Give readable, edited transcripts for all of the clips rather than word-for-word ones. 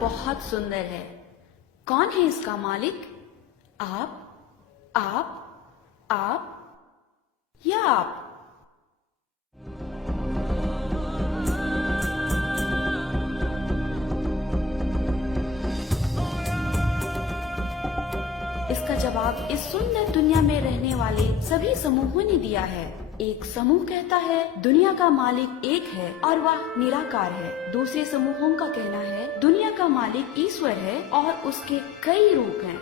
बहुत सुंदर है। कौन है इसका मालिक? आप या आप? इसका जवाब इस सुंदर दुनिया में रहने वाले सभी समूहों ने दिया है। एक समूह कहता है दुनिया का मालिक एक है और वह निराकार है। दूसरे समूहों का कहना है दुनिया का मालिक ईश्वर है और उसके कई रूप हैं।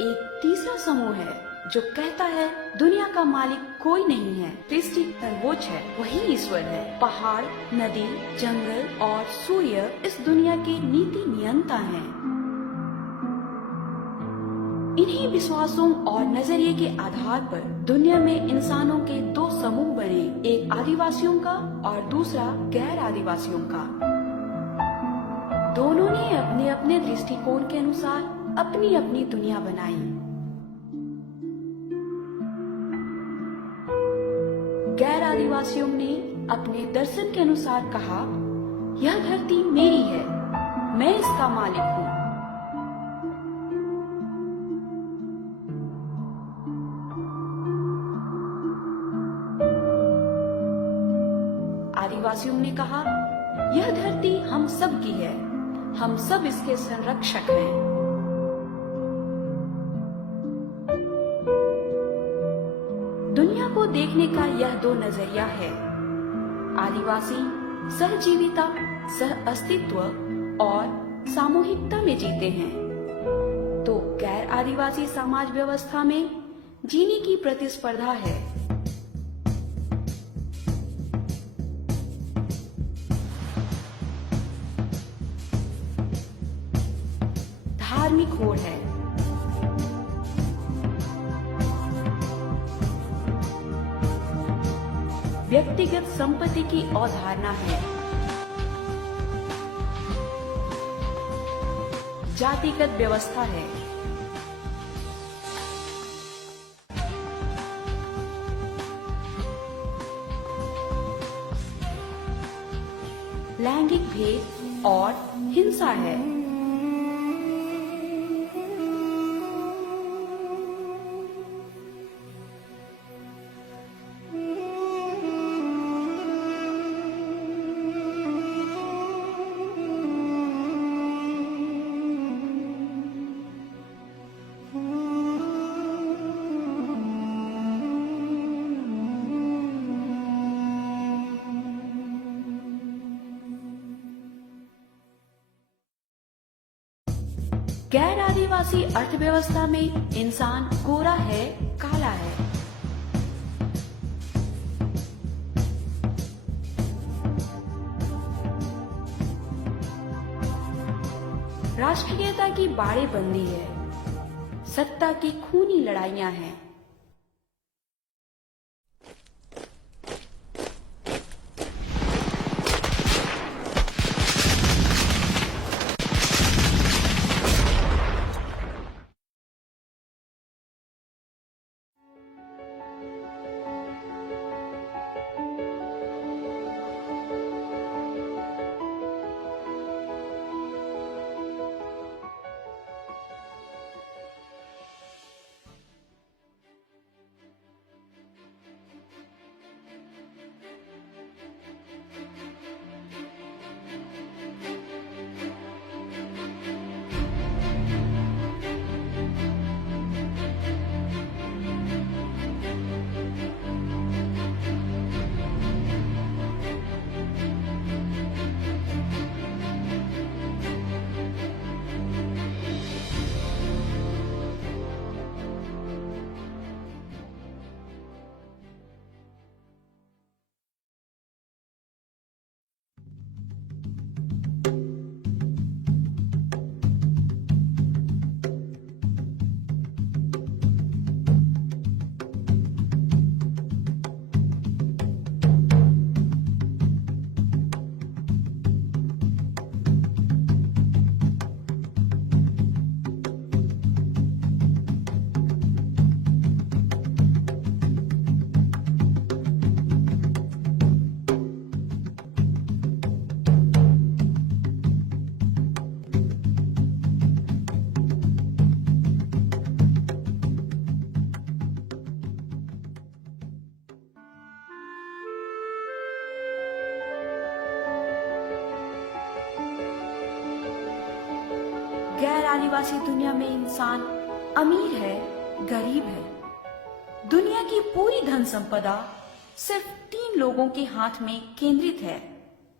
एक तीसरा समूह है जो कहता है दुनिया का मालिक कोई नहीं है, सृष्टि सर्वोच्च है, वही ईश्वर है। पहाड़, नदी, जंगल और सूर्य इस दुनिया के नीति नियंता हैं। इन्हीं विश्वासों और नजरिए के आधार पर दुनिया में इंसानों के दो समूह बने, एक आदिवासियों का और दूसरा गैर आदिवासियों का। दोनों ने अपने अपने दृष्टिकोण के अनुसार अपनी अपनी दुनिया बनाई। गैर आदिवासियों ने अपने दर्शन के अनुसार कहा यह धरती मेरी है, मैं इसका मालिक हूँ। आदिवासियों ने कहा यह धरती हम सब की है, हम सब इसके संरक्षक हैं। दुनिया को देखने का यह दो नजरिया है। आदिवासी सहजीविता, सह अस्तित्व और सामूहिकता में जीते हैं, तो गैर आदिवासी समाज व्यवस्था में जीने की प्रतिस्पर्धा है। धार्मिक होड़ है। व्यक्तिगत संपत्ति की अवधारणा है। जातिगत व्यवस्था है। लैंगिक भेद और हिंसा है। गैर आदिवासी अर्थव्यवस्था में इंसान गोरा है, काला है। राष्ट्रीयता की बाड़ेबंदी है। सत्ता की खूनी लड़ाइयां हैं। गैर आदिवासी दुनिया में इंसान अमीर है, गरीब है। दुनिया की पूरी धन संपदा सिर्फ 3 लोगों के हाथ में केंद्रित है।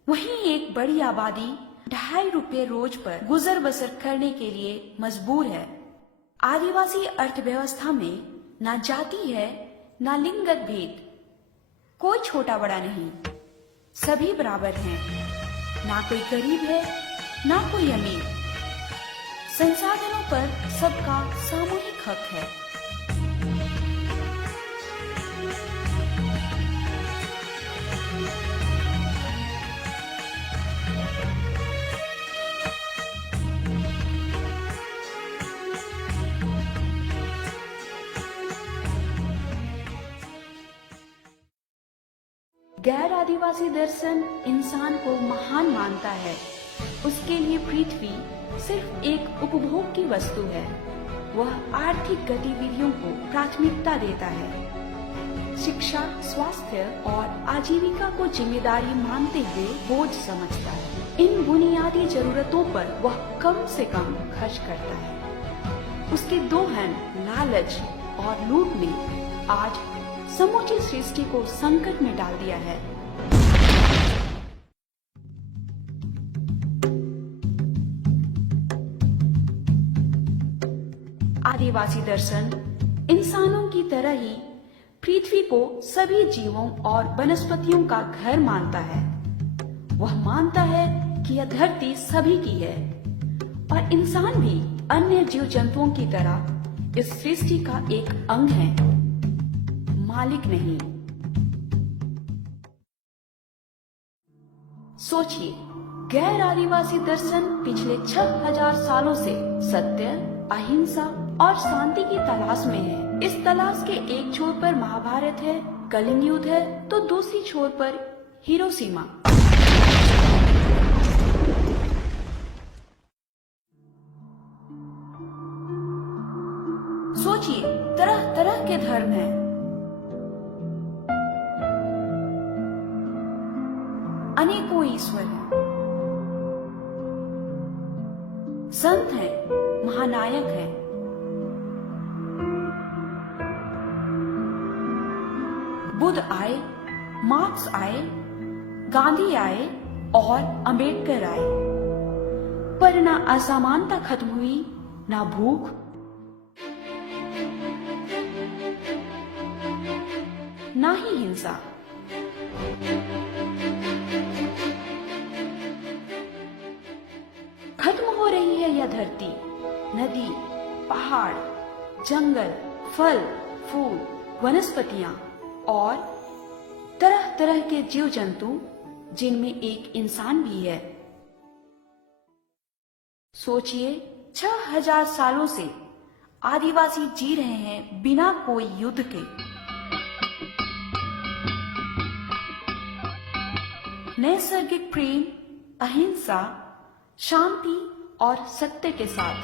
वहीं एक बड़ी आबादी 2.5 रुपये रोज पर गुजर बसर करने के लिए मजबूर है। आदिवासी अर्थव्यवस्था में ना जाति है, ना लिंगगत भेद, कोई छोटा बड़ा नहीं, सभी बराबर हैं। ना कोई गरीब है, ना कोई अमीर। संसाधनों पर सबका सामूहिक हक है। गैर आदिवासी दर्शन इंसान को महान मानता है। उसके लिए पृथ्वी सिर्फ एक उपभोग की वस्तु है। वह आर्थिक गतिविधियों को प्राथमिकता देता है। शिक्षा, स्वास्थ्य और आजीविका को जिम्मेदारी मानते हुए बोझ समझता है। इन बुनियादी जरूरतों पर वह कम से कम खर्च करता है। उसके दोहन, लालच और लूट ने आज समूची सृष्टि को संकट में डाल दिया है। आदिवासी दर्शन इंसानों की तरह ही पृथ्वी को सभी जीवों और वनस्पतियों का घर मानता है। वह मानता है कि यह धरती सभी की है और इंसान भी अन्य जीव जंतुओं की तरह इस सृष्टि का एक अंग है, मालिक नहीं। सोचिए, गैर आदिवासी दर्शन पिछले 6000 सालों से सत्य, अहिंसा और शांति की तलाश में है। इस तलाश के एक छोर पर महाभारत है, कलिंग युद्ध है, तो दूसरी छोर पर हिरोशिमा। सोचिए, तरह तरह के धर्म हैं। अनेकों ईश्वर हैं, संत हैं, महानायक हैं। बुद्ध आए, मार्क्स आए, गांधी आए और अंबेडकर आए, पर ना असमानता खत्म हुई, ना भूख, ना ही हिंसा। खत्म हो रही है यह धरती, नदी, पहाड़, जंगल, फल, फूल, वनस्पतियां और तरह तरह के जीव जंतु, जिनमें एक इंसान भी है। सोचिए, 6000 सालों से आदिवासी जी रहे हैं बिना कोई युद्ध के। नैसर्गिक प्रेम, अहिंसा, शांति और सत्य के साथ।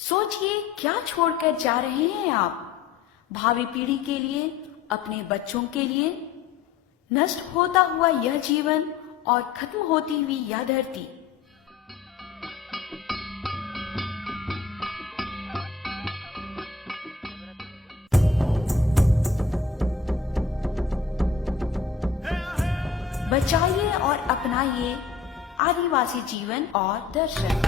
सोचिए, क्या छोड़कर जा रहे हैं आप भावी पीढ़ी के लिए, अपने बच्चों के लिए? नष्ट होता हुआ यह जीवन और खत्म होती हुई यह धरती। बचाइए और अपनाइए आदिवासी जीवन और दर्शन।